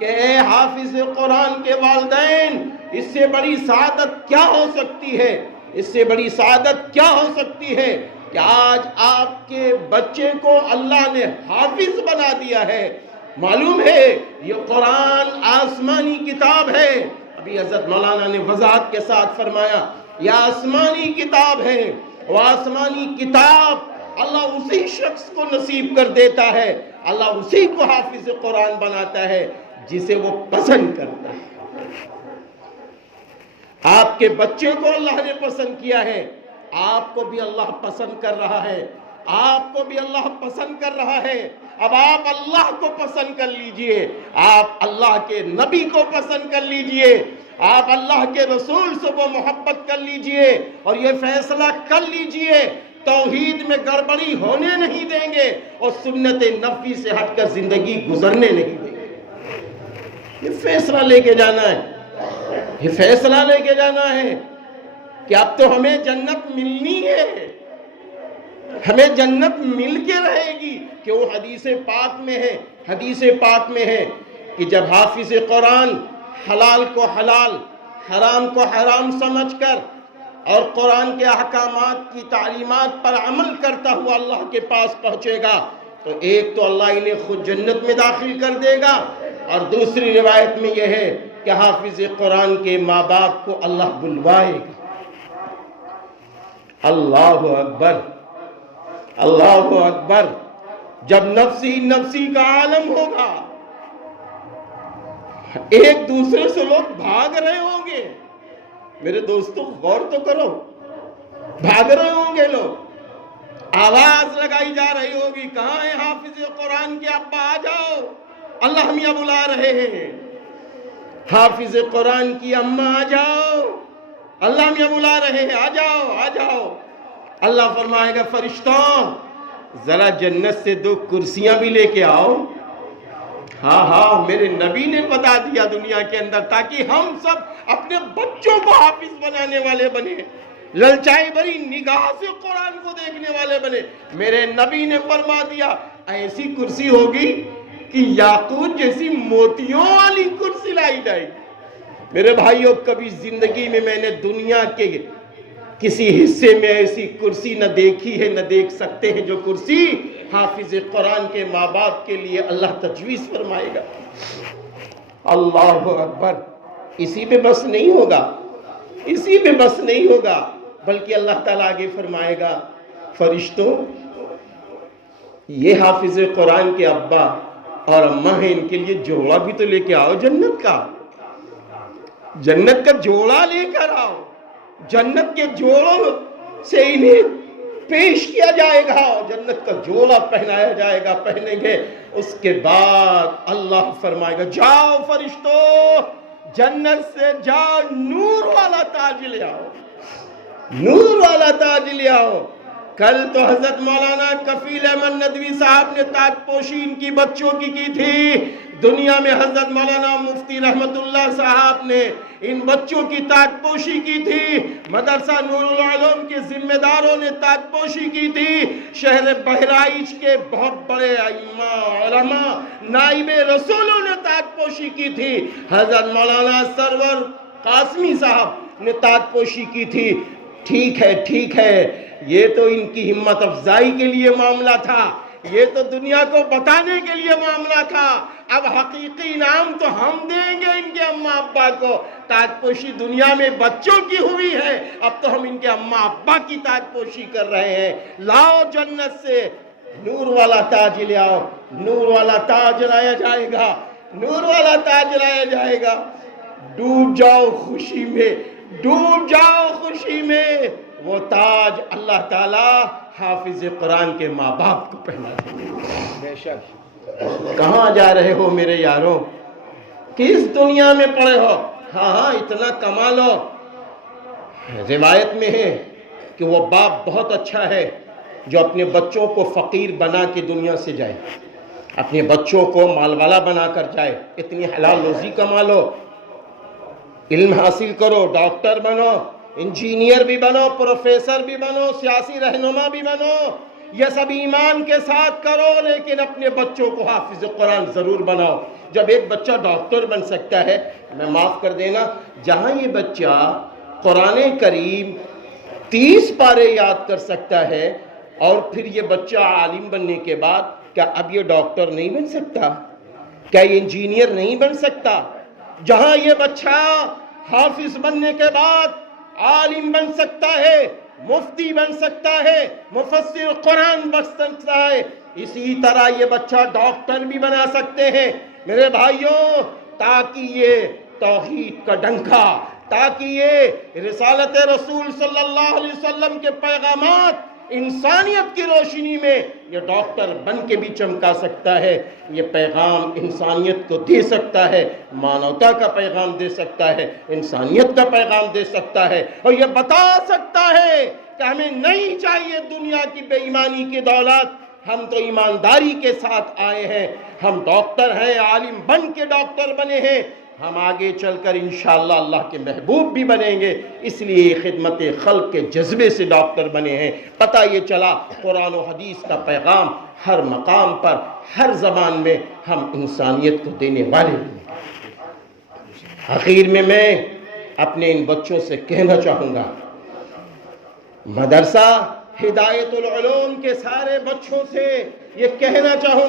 کہ اے حافظ قرآن کے والدین، اس سے بڑی سعادت کیا ہو سکتی ہے، اس سے بڑی سعادت کیا ہو سکتی ہے کہ آج آپ کے بچے کو اللہ نے حافظ بنا دیا ہے۔ معلوم ہے یہ قرآن آسمانی کتاب ہے۔ ابھی حضرت مولانا نے وضاحت کے ساتھ فرمایا یہ آسمانی کتاب ہے، وہ آسمانی کتاب اللہ اسی شخص کو نصیب کر دیتا ہے، اللہ اسی کو حافظ قرآن بناتا ہے جسے وہ پسند کرتا ہے۔ آپ کے بچے کو اللہ نے پسند کیا ہے، آپ کو بھی اللہ پسند کر رہا ہے، آپ کو بھی اللہ پسند کر رہا ہے۔ اب آپ اللہ کو پسند کر لیجئے، آپ اللہ کے نبی کو پسند کر لیجئے، آپ اللہ کے رسول سے وہ محبت کر لیجئے اور یہ فیصلہ کر لیجئے توحید میں گڑبڑی ہونے نہیں دیں گے اور سنت نبوی سے ہٹ کر زندگی گزرنے نہیں دیں گے۔ یہ فیصلہ لے کے جانا ہے، یہ فیصلہ لے کے جانا ہے کہ اب تو ہمیں جنت ملنی ہے، ہمیں جنت مل کے رہے گی۔ کہ وہ حدیث پاک میں ہے، حدیث پاک میں ہے کہ جب حافظ قرآن حلال کو حلال، حرام کو حرام سمجھ کر اور قرآن کے احکامات کی تعلیمات پر عمل کرتا ہوا اللہ کے پاس پہنچے گا تو ایک تو اللہ انہیں خود جنت میں داخل کر دے گا، اور دوسری روایت میں یہ ہے کہ حافظ قرآن کے ماں باپ کو اللہ بلوائے گا۔ اللہ اکبر، اللہ اکبر۔ جب نفسی نفسی کا عالم ہوگا، ایک دوسرے سے لوگ بھاگ رہے ہوں گے۔ میرے دوستو غور تو کرو، بھاگ رہے ہوں گے لوگ، آواز لگائی جا رہی ہوگی کہاں ہے حافظ قرآن کے ابا، آ جاؤ، اللہ میاں بلا رہے ہیں۔ حافظ قرآن کی اماں آ جاؤ، اللہ میاں بلا رہے ہیں، آ جاؤ آ جاؤ۔ اللہ فرمائے گا فرشتوں ذرا جنت سے 2 کرسیاں بھی لے کے آؤ۔ ہاں ہاں، میرے نبی نے بتا دیا دنیا کے اندر تاکہ ہم سب اپنے بچوں کو حافظ بنانے والے بنے، للچائی بھری نگاہ سے قرآن کو دیکھنے والے بنے۔ میرے نبی نے فرما دیا ایسی کرسی ہوگی کہ یاقوت جیسی موتیوں والی کرسی لائی جائے گی۔ میرے بھائیوں، کبھی زندگی میں میں نے دنیا کے کسی حصے میں ایسی کرسی نہ دیکھی ہے نہ دیکھ سکتے ہیں جو کرسی حافظ قرآن کے ماں باپ کے لیے اللہ تجویز فرمائے گا۔ اللہ اکبر۔ اسی پہ بس نہیں ہوگا، اسی پہ بس نہیں ہوگا، بلکہ اللہ تعالیٰ آگے فرمائے گا فرشتوں یہ حافظ قرآن کے ابا اور اماں ہیں، ان کے لیے جوڑا بھی تو لے کے آؤ جنت کا، جنت کا جوڑا لے کر آؤ، جنت کے جوڑوں سے انہیں پیش کیا جائے گا، جنت کا جوڑا پہنایا جائے گا، پہنیں گے۔ اس کے بعد اللہ فرمائے گا جاؤ فرشتوں جنت سے جاؤ، نور والا تاج لے آؤ، نور والا تاج لے آؤ۔ کل تو حضرت مولانا کفیل احمد ندوی صاحب نے تاج پوشی ان کی بچوں کی تھی، دنیا میں حضرت مولانا مفتی رحمت اللہ صاحب نے ان بچوں کی تاج پوشی کی تھی، مدرسہ نور العلوم کے ذمہ داروں نے تاج پوشی کی تھی، شہر بہرائچ کے بہت بڑے ائمہ علماء نائب رسولوں نے تاج پوشی کی تھی، حضرت مولانا سرور قاسمی صاحب نے تاج پوشی کی تھی۔ ٹھیک ہے ٹھیک ہے، یہ تو ان کی ہمت افزائی کے لیے معاملہ تھا، یہ تو دنیا کو بتانے کے لیے معاملہ تھا۔ اب حقیقی انعام تو ہم دیں گے ان کے اماں ابا کو۔ تاج پوشی دنیا میں بچوں کی ہوئی ہے، اب تو ہم ان کے اماں ابا کی تاج پوشی کر رہے ہیں۔ لاؤ جنت سے نور والا تاج لے آؤ، نور والا تاج لایا جائے گا، نور والا تاج لایا جائے گا۔ ڈوب جاؤ خوشی میں، ڈوب جاؤ خوشی میں، وہ تاج اللہ تعالیٰ حافظ قرآن کے ماں باپ کو پہنا دیں گے۔ بے شک۔ کہاں جا رہے ہو میرے یاروں، کس دنیا میں پڑے ہو؟ ہاں ہاں اتنا کما لو۔ روایت میں ہے کہ وہ باپ بہت اچھا ہے جو اپنے بچوں کو فقیر بنا کے دنیا سے جائے، اپنے بچوں کو مال والا بنا کر جائے۔ اتنی حلال روزی کما لو، علم حاصل کرو، ڈاکٹر بنو، انجینئر بھی بنو، پروفیسر بھی بنو، سیاسی رہنما بھی بنو، یہ سب ایمان کے ساتھ کرو، لیکن اپنے بچوں کو حافظ قرآن ضرور بناؤ۔ جب ایک بچہ ڈاکٹر بن سکتا ہے، میں معاف کر دینا، جہاں یہ بچہ قرآن کریم 30 پارے یاد کر سکتا ہے اور پھر یہ بچہ عالم بننے کے بعد کیا اب یہ ڈاکٹر نہیں بن سکتا؟ کیا یہ انجینئر نہیں بن سکتا؟ جہاں یہ بچہ حافظ بننے کے بعد عالم بن سکتا ہے، مفتی بن سکتا ہے، مفسر قرآن بن سکتا ہے، اسی طرح یہ بچہ ڈاکٹر بھی بنا سکتے ہیں میرے بھائیوں، تاکہ یہ توحید کا ڈنکا، تاکہ یہ رسالت رسول صلی اللہ علیہ وسلم کے پیغامات انسانیت کی روشنی میں یہ ڈاکٹر بن کے بھی چمکا سکتا ہے، یہ پیغام انسانیت کو دے سکتا ہے، مانوتا کا پیغام دے سکتا ہے، انسانیت کا پیغام دے سکتا ہے، اور یہ بتا سکتا ہے کہ ہمیں نہیں چاہیے دنیا کی بے ایمانی کی دولت، ہم تو ایمانداری کے ساتھ آئے ہیں، ہم ڈاکٹر ہیں، عالم بن کے ڈاکٹر بنے ہیں، ہم آگے چل کر انشاءاللہ اللہ کے محبوب بھی بنیں گے، اس لیے خدمت خلق کے جذبے سے ڈاکٹر بنے ہیں۔ پتہ یہ چلا قرآن و حدیث کا پیغام ہر مقام پر، ہر زبان میں ہم انسانیت کو دینے والے ہیں۔ آخر میں اپنے ان بچوں سے کہنا چاہوں گا، مدرسہ ہدایت العلوم کے سارے بچوں سے یہ کہنا چاہوں گا